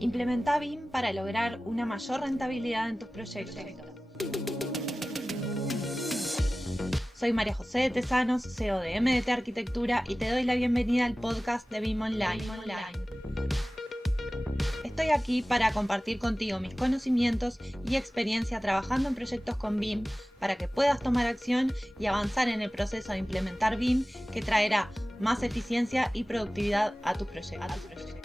Implementa BIM para lograr una mayor rentabilidad en tus proyectos. Soy María José de Tesanos, CEO de MDT Arquitectura, y te doy la bienvenida al podcast de BIM Online. Estoy aquí para compartir contigo mis conocimientos y experiencia trabajando en proyectos con BIM para que puedas tomar acción y avanzar en el proceso de implementar BIM, que traerá más eficiencia y productividad a tus proyectos.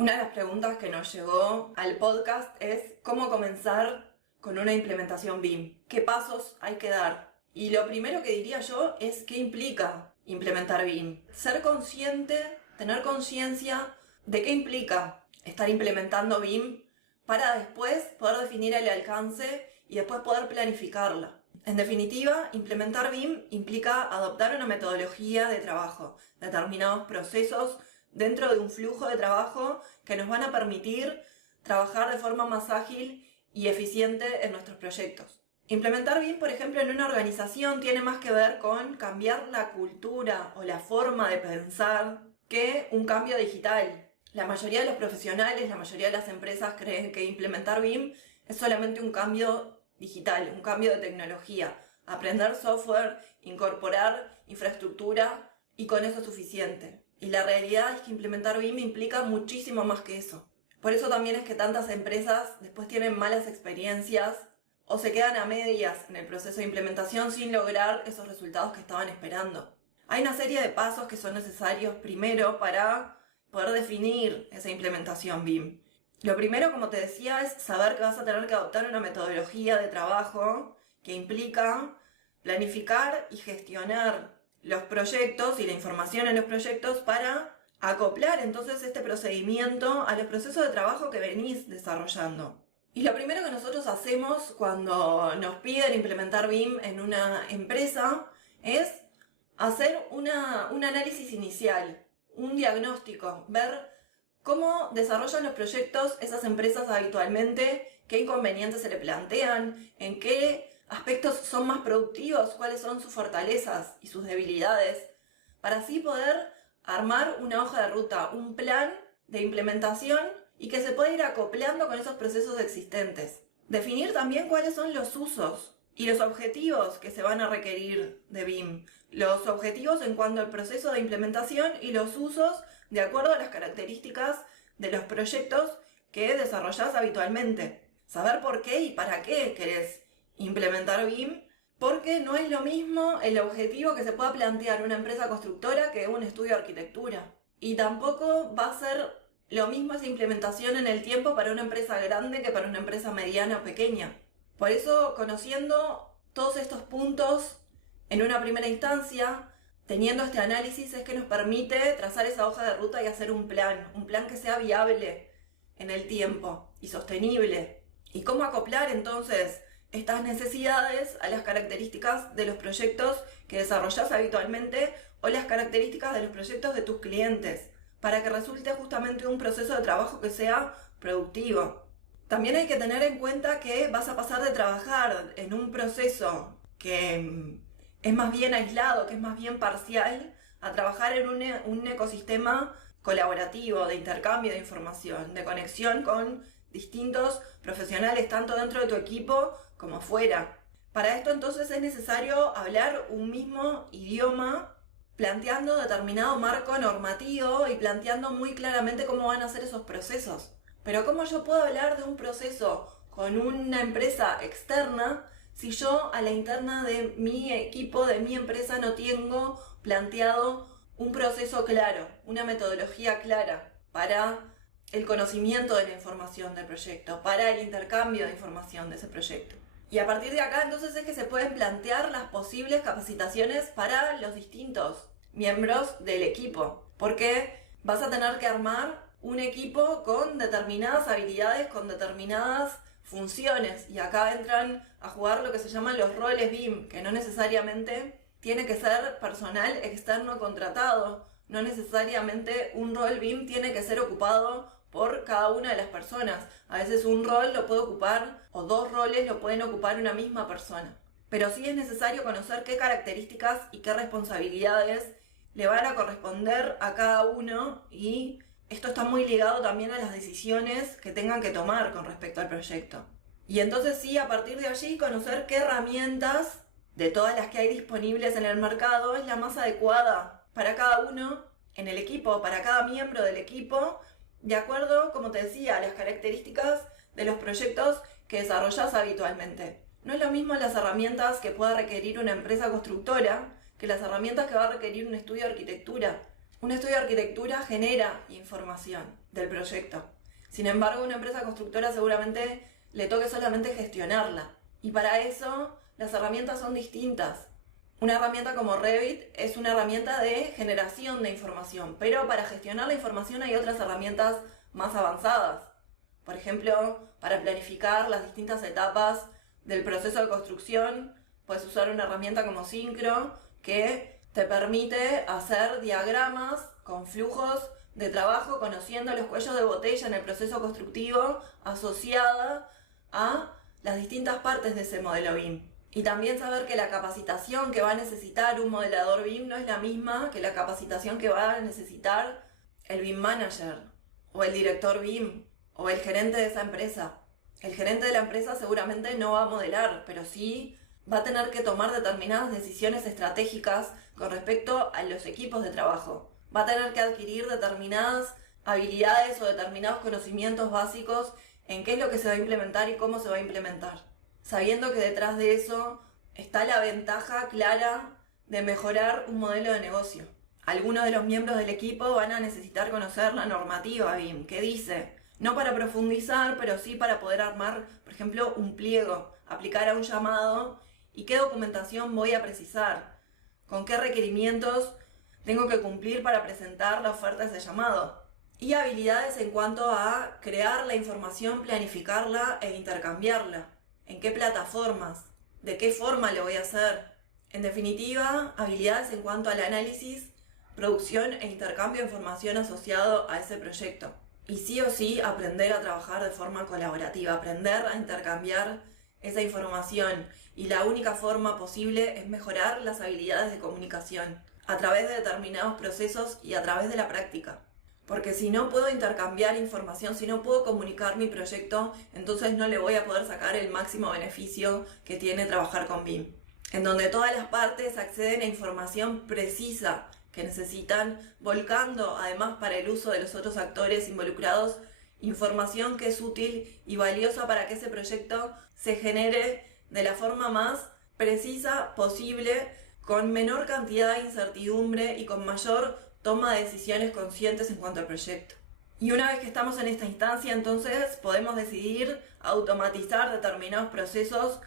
Una de las preguntas que nos llegó al podcast es ¿cómo comenzar con una implementación BIM? ¿Qué pasos hay que dar? Y lo primero que diría yo es ¿qué implica implementar BIM? Ser consciente, tener conciencia de qué implica estar implementando BIM para después poder definir el alcance y después poder planificarla. En definitiva, implementar BIM implica adoptar una metodología de trabajo, determinados procesos dentro de un flujo de trabajo que nos van a permitir trabajar de forma más ágil y eficiente en nuestros proyectos. Implementar BIM, por ejemplo, en una organización tiene más que ver con cambiar la cultura o la forma de pensar que un cambio digital. La mayoría de los profesionales, la mayoría de las empresas creen que implementar BIM es solamente un cambio digital, un cambio de tecnología, aprender software, incorporar infraestructura y con eso es suficiente. Y la realidad es que implementar BIM implica muchísimo más que eso. Por eso también es que tantas empresas después tienen malas experiencias o se quedan a medias en el proceso de implementación sin lograr esos resultados que estaban esperando. Hay una serie de pasos que son necesarios primero para poder definir esa implementación BIM. Lo primero, como te decía, es saber que vas a tener que adoptar una metodología de trabajo que implica planificar y gestionar los proyectos y la información en los proyectos para acoplar entonces este procedimiento a los procesos de trabajo que venís desarrollando. Y lo primero que nosotros hacemos cuando nos piden implementar BIM en una empresa es hacer un análisis inicial, un diagnóstico, ver cómo desarrollan los proyectos esas empresas habitualmente, qué inconvenientes se le plantean, en qué aspectos son más productivos, cuáles son sus fortalezas y sus debilidades, para así poder armar una hoja de ruta, un plan de implementación y que se pueda ir acoplando con esos procesos existentes. Definir también cuáles son los usos y los objetivos que se van a requerir de BIM. Los objetivos en cuanto al proceso de implementación y los usos de acuerdo a las características de los proyectos que desarrollás habitualmente. Saber por qué y para qué querés implementar BIM, porque no es lo mismo el objetivo que se pueda plantear una empresa constructora que un estudio de arquitectura. Y tampoco va a ser lo mismo esa implementación en el tiempo para una empresa grande que para una empresa mediana o pequeña. Por eso, conociendo todos estos puntos en una primera instancia, teniendo este análisis, es que nos permite trazar esa hoja de ruta y hacer un plan que sea viable en el tiempo y sostenible. ¿Y cómo acoplar entonces estas necesidades a las características de los proyectos que desarrollas habitualmente o las características de los proyectos de tus clientes, para que resulte justamente un proceso de trabajo que sea productivo? También hay que tener en cuenta que vas a pasar de trabajar en un proceso que es más bien aislado, que es más bien parcial, a trabajar en un ecosistema colaborativo, de intercambio de información, de conexión con distintos profesionales, tanto dentro de tu equipo como fuera. Para esto entonces es necesario hablar un mismo idioma, planteando determinado marco normativo y planteando muy claramente cómo van a ser esos procesos. Pero ¿cómo yo puedo hablar de un proceso con una empresa externa si yo a la interna de mi equipo, de mi empresa, no tengo planteado un proceso claro, una metodología clara para el conocimiento de la información del proyecto, para el intercambio de información de ese proyecto? Y a partir de acá entonces es que se pueden plantear las posibles capacitaciones para los distintos miembros del equipo, porque vas a tener que armar un equipo con determinadas habilidades, con determinadas funciones, y acá entran a jugar lo que se llaman los roles BIM, que no necesariamente tiene que ser personal externo contratado, no necesariamente un rol BIM tiene que ser ocupado por cada una de las personas. A veces un rol lo puede ocupar, o dos roles lo pueden ocupar una misma persona. Pero sí es necesario conocer qué características y qué responsabilidades le van a corresponder a cada uno y esto está muy ligado también a las decisiones que tengan que tomar con respecto al proyecto. Y entonces sí, a partir de allí, conocer qué herramientas de todas las que hay disponibles en el mercado es la más adecuada para cada uno en el equipo, para cada miembro del equipo, de acuerdo, como te decía, a las características de los proyectos que desarrollas habitualmente. No es lo mismo las herramientas que pueda requerir una empresa constructora que las herramientas que va a requerir un estudio de arquitectura. Un estudio de arquitectura genera información del proyecto. Sin embargo, una empresa constructora seguramente le toque solamente gestionarla. Y para eso las herramientas son distintas. Una herramienta como Revit es una herramienta de generación de información, pero para gestionar la información hay otras herramientas más avanzadas. Por ejemplo, para planificar las distintas etapas del proceso de construcción, puedes usar una herramienta como Syncro que te permite hacer diagramas con flujos de trabajo, conociendo los cuellos de botella en el proceso constructivo asociada a las distintas partes de ese modelo BIM. Y también saber que la capacitación que va a necesitar un modelador BIM no es la misma que la capacitación que va a necesitar el BIM Manager o el director BIM o el gerente de esa empresa. El gerente de la empresa seguramente no va a modelar, pero sí va a tener que tomar determinadas decisiones estratégicas con respecto a los equipos de trabajo. Va a tener que adquirir determinadas habilidades o determinados conocimientos básicos en qué es lo que se va a implementar y cómo se va a implementar, sabiendo que detrás de eso está la ventaja clara de mejorar un modelo de negocio. Algunos de los miembros del equipo van a necesitar conocer la normativa BIM, que dice, no para profundizar, pero sí para poder armar, por ejemplo, un pliego, aplicar a un llamado y qué documentación voy a precisar, con qué requerimientos tengo que cumplir para presentar la oferta de ese llamado. Y habilidades en cuanto a crear la información, planificarla e intercambiarla. ¿En qué plataformas? ¿De qué forma lo voy a hacer? En definitiva, habilidades en cuanto al análisis, producción e intercambio de información asociado a ese proyecto. Y sí o sí, aprender a trabajar de forma colaborativa, aprender a intercambiar esa información. Y la única forma posible es mejorar las habilidades de comunicación a través de determinados procesos y a través de la práctica. Porque si no puedo intercambiar información, si no puedo comunicar mi proyecto, entonces no le voy a poder sacar el máximo beneficio que tiene trabajar con BIM. En donde todas las partes acceden a información precisa que necesitan, volcando además para el uso de los otros actores involucrados, información que es útil y valiosa para que ese proyecto se genere de la forma más precisa posible, con menor cantidad de incertidumbre y con mayor toma de decisiones conscientes en cuanto al proyecto. Y una vez que estamos en esta instancia, entonces podemos decidir automatizar determinados procesos,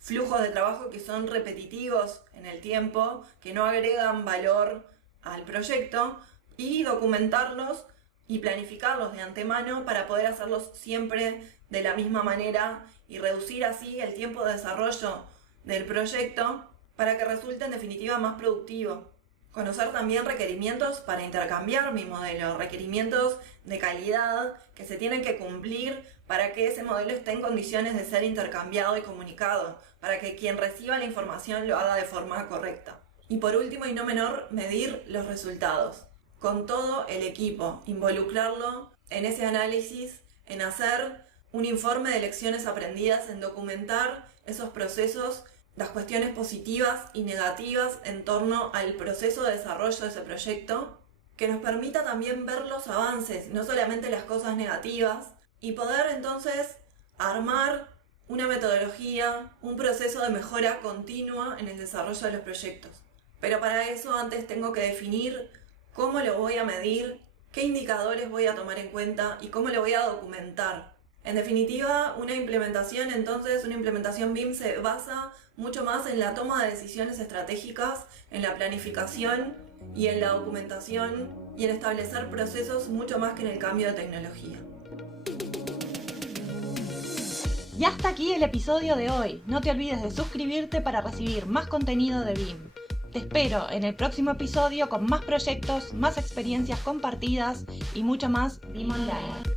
flujos de trabajo que son repetitivos en el tiempo, que no agregan valor al proyecto, y documentarlos y planificarlos de antemano para poder hacerlos siempre de la misma manera y reducir así el tiempo de desarrollo del proyecto para que resulte en definitiva más productivo. Conocer también requerimientos para intercambiar mi modelo, requerimientos de calidad que se tienen que cumplir para que ese modelo esté en condiciones de ser intercambiado y comunicado, para que quien reciba la información lo haga de forma correcta. Y por último y no menor, medir los resultados. Con todo el equipo, involucrarlo en ese análisis, en hacer un informe de lecciones aprendidas, en documentar esos procesos, las cuestiones positivas y negativas en torno al proceso de desarrollo de ese proyecto, que nos permita también ver los avances, no solamente las cosas negativas, y poder entonces armar una metodología, un proceso de mejora continua en el desarrollo de los proyectos. Pero para eso antes tengo que definir cómo lo voy a medir, qué indicadores voy a tomar en cuenta y cómo lo voy a documentar. En definitiva, una implementación BIM se basa mucho más en la toma de decisiones estratégicas, en la planificación y en la documentación y en establecer procesos mucho más que en el cambio de tecnología. Y hasta aquí el episodio de hoy. No te olvides de suscribirte para recibir más contenido de BIM. Te espero en el próximo episodio con más proyectos, más experiencias compartidas y mucho más BIM Online.